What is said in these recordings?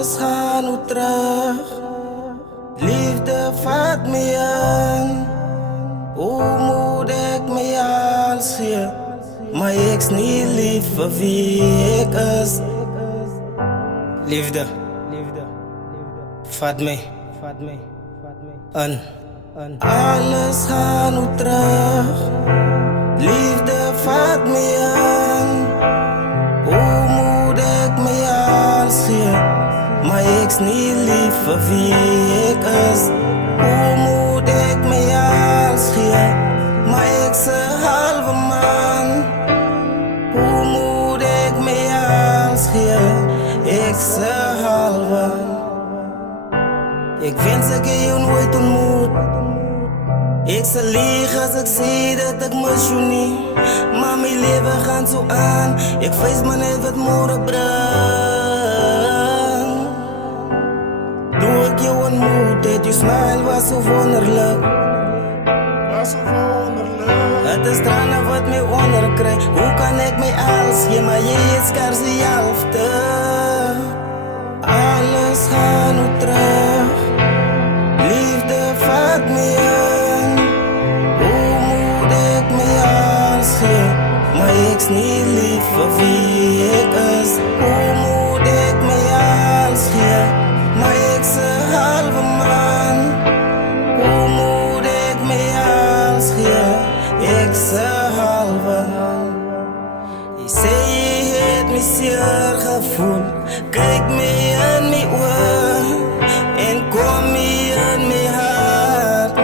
Alles gaat nu terug. Liefde vat me aan. Hoe moet ik me als je? Maar ik is niet lief voor wie ik is. Liefde, vat me aan. Alles gaat nu terug. Liefde vat me aan. Hoe moet ik me als je? Maar ik is niet lief voor wie ik is. Hoe moet ik me als je? Maar ik is een halve man. Hoe moet ik me als je? Ik is een halve. Ik wens ik je nooit ontmoet. Ik zal liegen als ik zie dat ik mis je niet. Maar mijn leven gaat zo aan. Ik vrees maar net wat morgen brengt. Toen ik je ontmoette, je smile was zo wonderlijk. Het is tranen wat me onderkrijgt. Hoe kan ik mij als je, maar je is kars die helft. Alles gaat nu terug. Liefde vat me aan. Hoe moet ik me als je? Maar ik is niet lief voor wie ik is. Hoe moet ik me als je? Maar ik is een halve man. Hoe moet ik me als je? Ik is een halve. Je zei je heeft me zeer gevoeld. Kijk me in mijn oor en kom me in mijn hart.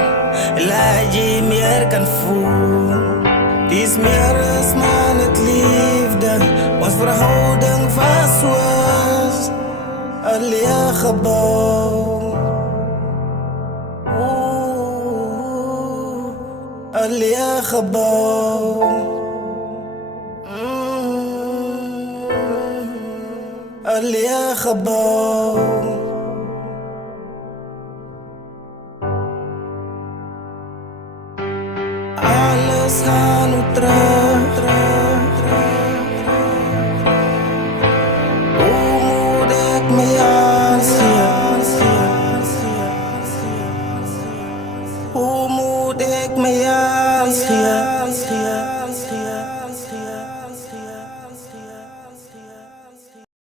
Laat je meer kan voelen. Het is meer als man het liefde. Ons verhouding was zoals een leeg gebouw. Een leeg gebouw. Een leeg gebouw.